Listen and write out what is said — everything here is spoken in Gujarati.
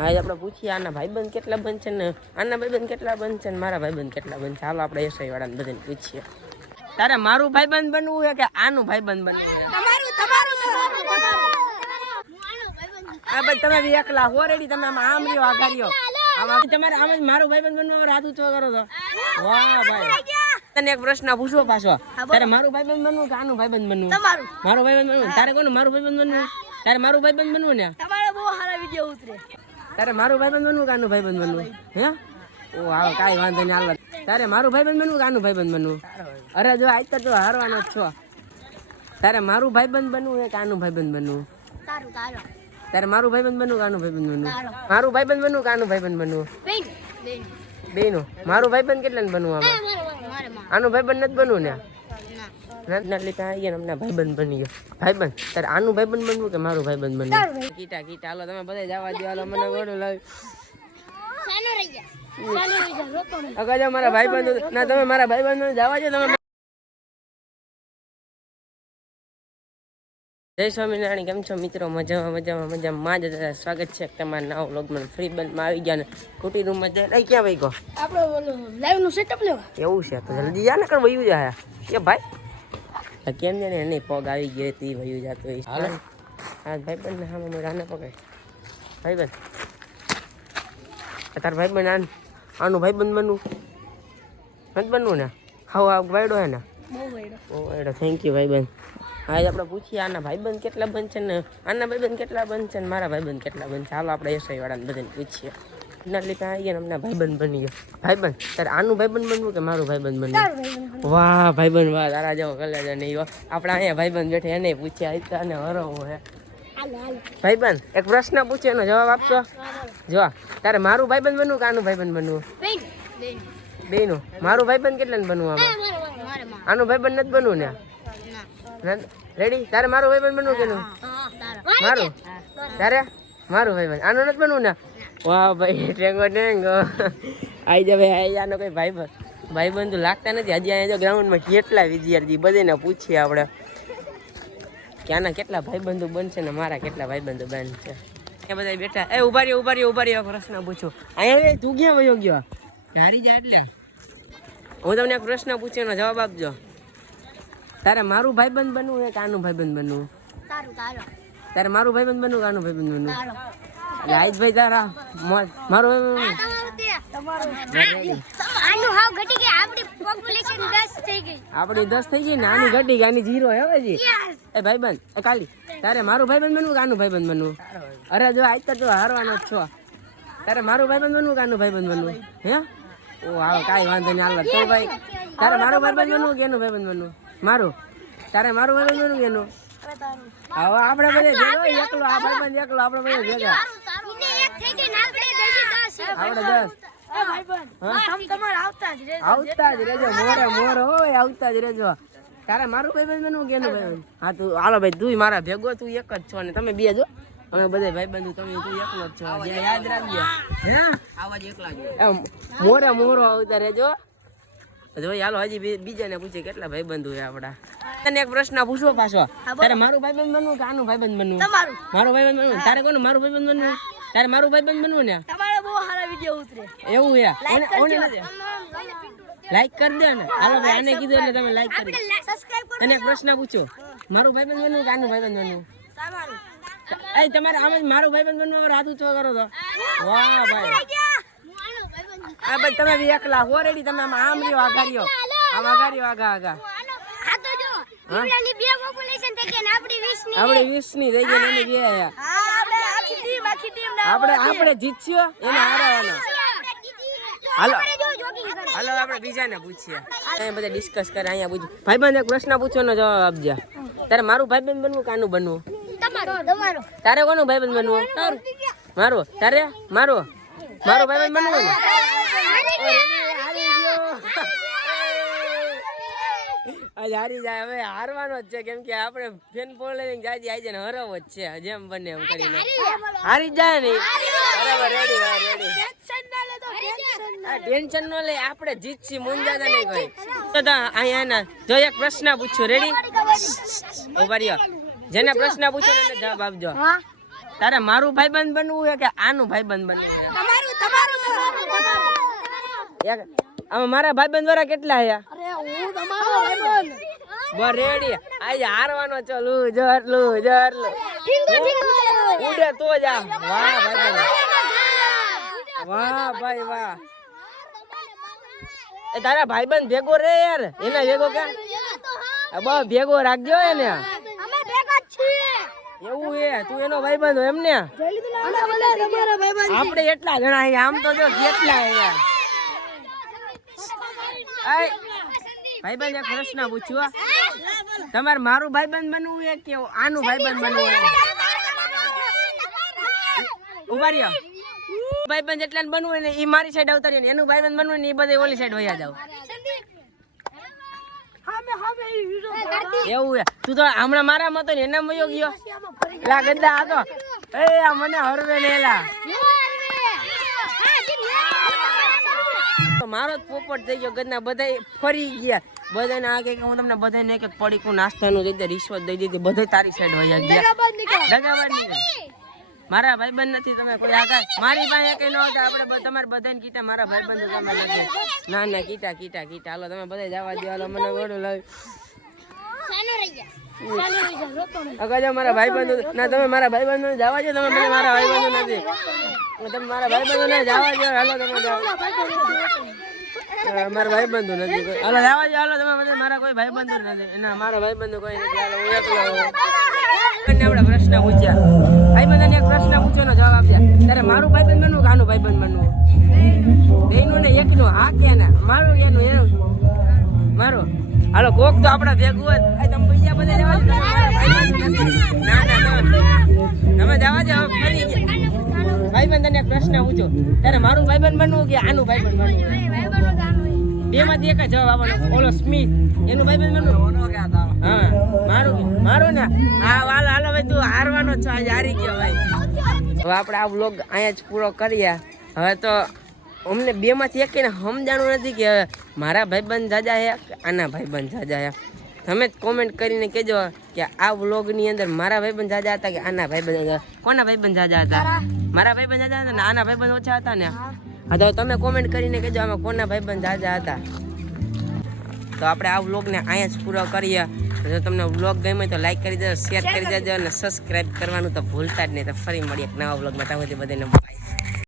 હા આપણે પૂછીએ આના ભાઈબંધ કેટલા બંધ છે ને આના ભાઈબંધ કેટલા બંધ છે ને મારા ભાઈબંધ કેટલા બંધ છે હાલો આપણે એસઆઈ વાળાને બધાને પૂછીએ. તારે મારું ભાઈબંધ બનવું છે કે આનું ભાઈબંધ બનવું છે? આ ભાઈ તમે બી એકલા હો રેડી તમે આમાં આમ રહ્યો આઘાર્યો આમાં તમારે આમ જ મારું ભાઈબંધ બનવા હાથ ઊંચો કરો તો વાહ ભાઈ. તને એક પ્રશ્ન પૂછવો પાછો. તારે મારું ભાઈબંધ બનવું કે આનું ભાઈબંધ બનવું? તમારું. મારું ભાઈબંધ બનવું? તારે કોનું મારું ભાઈબંધ બનવું? તારે મારું ભાઈબંધ બનવું ને? તમારે બહુ સારા વીડિયો ઉતરે. તારે મારું ભાઈબંધ બનવું કે આનું ભાઈબંધ બનવું? હે? ઓ હા કાંઈ વાંધો નહીં હાલ. તારે મારું ભાઈબંધ બનવું કે આનું ભાઈબંધ બનવું? અરે જો આજ તો હારવાનો જ છો. તારે મારું ભાઈબંધ બનવું કે આનું ભાઈબંધ બનવું? તારું મારું ભાઈબંધ બનવું કે આનું ભાઈબંધ બનવું. મારું ભાઈબંધ બનવું કે આનું ભાઈબંધ બનવું? બેનો મારું ભાઈબંધ કેટલા બનવું મારે. આનું ભાઈબંધ નથી બનવું ને? ના લીધા આવી ગયા ને અમને ભાઈબંધ બની ગયો. ભાઈબંધ? તારે આનું ભાઈબંધ બનવું કે મારું ભાઈબંધ બનવું? કીટા કીટા હાલો તમે બધા જવા દો હાલો મને ગોડું લાવી સાનો રહી ગયા. સાનો રહી ગયા. રોકો નહીં. અગર જો મારા ભાઈબંધ ના તમે મારા ભાઈબંધ જવા દો તમે જય સ્વામિનારાયણ કેમ છો મિત્રો? મજામાં મજામાં મજામાં. જ સ્વાગત છે તમારા નવા વ્લોગમાં. ફ્રી બેલમાં આવી ગયા ને. ખોટી રૂમમાં જઈ અહીં ક્યાં ભાઈ ગયો? આપણે ઓલું લાઈવનું સેટઅપ લેવા. એવું છે તો જલ્દી જા ને કર વયું જાય. એ ભાઈ આ કેમ ને એને પગ આવી ગયો તે વયું જતો હોય હાલો. હા ભાઈબંધ ને હા મમ્મી રાને પકડ ભાઈબંધ. આ તાર ભાઈબંધ આન આનું ભાઈબંધ બનવું? નથી બનવું ને? હાવ આ વાયડો હે ને? બહુ વાયડો. થેન્ક યુ ભાઈબંધ. હા આપણે પૂછીએ આના ભાઈબંધ કેટલા બંધ છે ને આના ભાઈબંધ કેટલા બંધ છે ને મારા ભાઈબંધ કેટલા બંધ છે હાલો આપણે એસઆઈ વાળાને બધાને પૂછીએ. ના લીધે આવી ગયા અમને ભાઈબંધ બની ગયો. ભાઈબંધ તારે આનું ભાઈબંધ બનવું કે મારું ભાઈબંધ બનવું? વાહ ભાઈબંધ વાહ તારા જેવો કલર જ નહીં. આપણે અહીંયા ભાઈબંધ બેઠે એને પૂછ્યા આવી તને હરવું હે? ભાઈબંધ એક પ્રશ્ન પૂછ્યો એનો જવાબ આપશો? જો તારે મારું ભાઈબંધ બનવું કે આનું ભાઈબંધ બનવું? બેન. મારું ભાઈબંધ કેટલાને બનવું આમાં? આનું ભાઈબંધ નથી બનવું ને? રેડી તારે મારું ભાઈબંધ બનવું કે નું હા તારા. મારું? તારે? મારું ભાઈબંધ. આનું નથી બનવું ને? વાહ ભાઈ ટેંગો ટેંગો આવી જા ભાઈ આનો કોઈ ભાઈબંધ ભાઈબંધ તો લાગતા નથી. હજી અહીંયા જો ગ્રાઉન્ડમાં કેટલા વિદ્યાર્થી બધાને પૂછીએ આપણે. ક્યાંના કેટલા ભાઈબંધો બનશે ને મારા કેટલા ભાઈબંધો બનશે. એ બધા બેઠા. એ ઊભા રહ્યો ઊભા રહ્યો ઊભા રહ્યો. એક પ્રશ્ન પૂછું. અહીંયા તું ક્યાં વયો ગયો? હારી જાય એટલે. હું તમને એક પ્રશ્ન પૂછ્યો એનો જવાબ આપજો. તારે મારું ભાઈબંધ બનવું કે આનું ભાઈબંધ બનવું? તારું તારું. તારે મારું ભાઈબંધ બનવું કે આનું ભાઈબંધ બનવું? એટલે તારા મારું ભાઈબંધ તમારું તમારું આનું હાવ ઘટી ગઈ. આપણી પોપ્યુલેશન 10 થઈ ગઈ. આપણી દસ થઈ ગઈ ને આની ઘટી ગઈ આની જીરો હે ભાઈ એ ભાઈબંધ એ કાલી. તારે મારું ભાઈબંધ બનવું કે આનું ભાઈબંધ બનવું? અરે જો આજ તો તું હારવાનો જ છો. તારે મારું ભાઈબંધ બનવું કે આનું ભાઈબંધ બનવું? હે? ઓ હા કાંઈ વાંધો નહીં હાલો તો ભાઈ તારે મારું ભાઈબંધ બનવું કે એનું ભાઈબંધ બનવું? મારું? તારે મારું ભાઈબંધ બનવું કે એનું? હવે આપણે બધે એકલો આ ભાઈબંધ એકલો આપણે બધે ભેગા. આવતા જ રહેજો આવતા જ રેજો મોરે મોર હોય આવતા જ રેજો તારે મારું ભાઈબંધ બનવું કે ભાઈ હા તું હાલો ભાઈ તું મારા ભેગો તું એક જ છો ને. તમે બે જો. અમે બધા ભાઈબંધ તમે તું એકલો જ છો. યાદ રાખજો. હે? આવા એકલા જ મોરે મોરો આવતા રેજો જો હાલો હજી બીજાને પૂછે કેટલા ભાઈબંધો છે આપડા તને એક પ્રશ્ન પૂછવો પાછો. તારે મારું ભાઈબંધ બનવું કે આનું ભાઈબંધ બનવું? તમારું. મારું ભાઈબંધ બનવું? તારે કોનું? મારું ભાઈબંધ બનવું? તારે મારું ભાઈબંધ બનવું ને? તમારે બહુ સારા વીડિયો ઉતરે. એવું નથી લાઈક કરી દે ને. હાલો ભાઈ આને કીધું એટલે તમે લાઈક કરી એક પ્રશ્ન પૂછો. મારું ભાઈબંધ બનવું કે આનું ભાઈબંધ બનવું? તમારું. એ તમારે આમ જ મારું ભાઈબંધ બનવું રાત ઊંચો કરો તો. વાહ ભાઈ. આ ભાઈ તમે બી એકલા હો રેડી તમે આમ આમ રહ્યો આઘા આમ આઘા આગા આગા આપણી 20 ની આપણે વીસની થઈ ગઈ ને બે. હા આપણે આપણે આપણે જીતશો એને હારાવાનો હાલો. હાલો. આપણે બીજાને પૂછીએ. અહીંયા બધા ડિસ્કસ કરે અહીંયા પૂછ્યું ભાઈબંધ એક પ્રશ્ન પૂછવાનો જવાબ આપજે. તારે મારું ભાઈબંધ બનવું કાનું બનવું? તમારો તમારો. તારે કોનું ભાઈબંધ બનવું? મારું. તારે? મારું? મારું ભાઈબંધ બનવું ને? આજ હારી જાય હવે હારવાનો જ છે કેમ કે આપણે ફેન ફોન લઈને જાય જાય છે ને હરવો જ છે જેમ બને એમ કરીને. હારી જાય ને. બરાબર રેડી હા રેડી ટેન્શન ના લે આપણે જીતશી મુંજાતા નહીં કોઈ તો અહીંયાના જો એક પ્રશ્ન પૂછ્યો રેડી ઊભા રહ્યો જેને પ્રશ્ન પૂછ્યો એને જવાબ આપજો. તારે મારું ભાઈબંધ બનવું છે કે આનું ભાઈબંધ બનવું તમારું આમાં મારા ભાઈબંધ વાળા કેટલા છે અરે હું તમારો ભાઈબંધ. બસ રેડી. આજે હારવાનો ચલ હું જર લુ જર લુ. ઠીંગો ઠીંગો ઉડે તો જ આ વાહ ભાઈબંધ. વાહ ભાઈ વાહ. એ તારા ભાઈબંધ ભેગો રે યાર. એના ભેગો કા? બસ ભેગો રાખજો એને. અમે ભેગો છીએ. એવું એ તું એનો ભાઈબંધ અમે બધા તમારા ભાઈબંધ આપણે એટલા જણા આમ તો જો કેટલા અહીંયા. આય ભાઈબંધ એક પ્રશ્ન પૂછ્યો તમારે મારું ભાઈબંધ બનવું એ કે આનું ભાઈબંધ બનવું ઊભા રહ્યો. ભાઈબંધ જેટલા બનવું હોય ને એ મારી સાઈડ આવતા ને એનું ભાઈબંધ બનવું ને એ બધે ઓલી સાઈડ વયા જાવ. એવું છે તું તો હમણાં મારા મતો ને એના મયો ગયો એલા ગદ્દા આ તો. એ આ મને હરવે ને એલા. મારો જ પોપટ થઈ ગયો ઘરના બધા ફરી ગયા. બધાને આ કે હું તમને બધાને એક એક પડીકું નાસ્તાનું દઈ દે રિશ્વત દઈ દીધી. બધા તારી સાઈડ વયા ગયા. દગાબાજ નીકળ્યા. મારા ભાઈબંધ નથી તમે કોઈ આગળ મારી પાસે કઈ ન હતા આપણે તમારે બધાને કીટા મારા ભાઈબંધ તમે નથી ના ના કીટા કીટા કીટા હાલો તમે બધા જવા દો હાલો મને ગોડું લાવી અગર જો મારા ભાઈબંધો ના તમે મારા ભાઈબંધો જવા દો તમે મને મારા ભાઈબંધો નથી. તમે મારા ભાઈબંધો ને જવા દો હાલો તમે જાઓ. અ, ભાઈ ભાઈબંધો નથી. હાલો જવા જો હાલો તમે બધા મારા કોઈ ભાઈ ભાઈબંધો નથી. એના મારા ભાઈ બંધો કોઈ નથી. હાલો હું એકલો. આપણને આપણે પ્રશ્ન પૂછ્યા. ભાઈબંધને એક પ્રશ્ન પૂછ્યો ને જવાબ આપ્યા. ત્યારે મારું ભાઈબંધ બનવું કે આનું ભાઈબંધ બનવું? બેયનું ને એકનું. હા કે ના? મારું એનું એનું? મારો? હાલો કોક તો આપણા ભેગું હોય. તમે બીજા બધા જવા દો. ના ના તમે જવા દો ફરી. ભાઈબંધ એક પ્રશ્ન પૂછો ત્યારે મારું ભાઈબંધ બનવું કે આનું ભાઈબંધ બનવું? બે માંથી એક જ જવાબ આપવાનો ઓલો સ્મિથ એનું ભાઈબંધ બનવું હા. મારું? મારું ને? હા વાલ હાલો ભાઈ તું હારવાનો છો. આજે હારી ગયો ભાઈ. હવે આપણે આ બ્લોગ અહીંયા જ પૂરો કરીએ. હવે તો અમને બેમાંથી એક એક સમજાણું નથી કે હવે મારા ભાઈબંધ જાજા છે કે આના ભાઈબંધ જાજા છે તમે જ કોમેન્ટ કરીને કહેજો કે આ વ્લોગની અંદર મારા ભાઈબંધ જાજા હતા કે આના ભાઈબંધ કોના ભાઈબંધ જાજા હતા? મારા. ભાઈબંધ જાજા હતા ને આના ભાઈબંધ ઓછા હતા ને? હા, તો તમે કોમેન્ટ કરીને કહેજો અમે કોના ભાઈબંધ જાજા હતા. તો આપણે આ વ્લોગને અહીંયા જ પૂરો કરીએ. જો તમને વ્લોગ ગમે તો લાઈક કરી દેજો શેર કરી દેજો અને સબસ્ક્રાઇબ કરવાનું તો ભૂલતા જ નહીં. તો ફરી મળીએ એક નવા વ્લોગમાં. ત્યાં સુધી બધાને bye.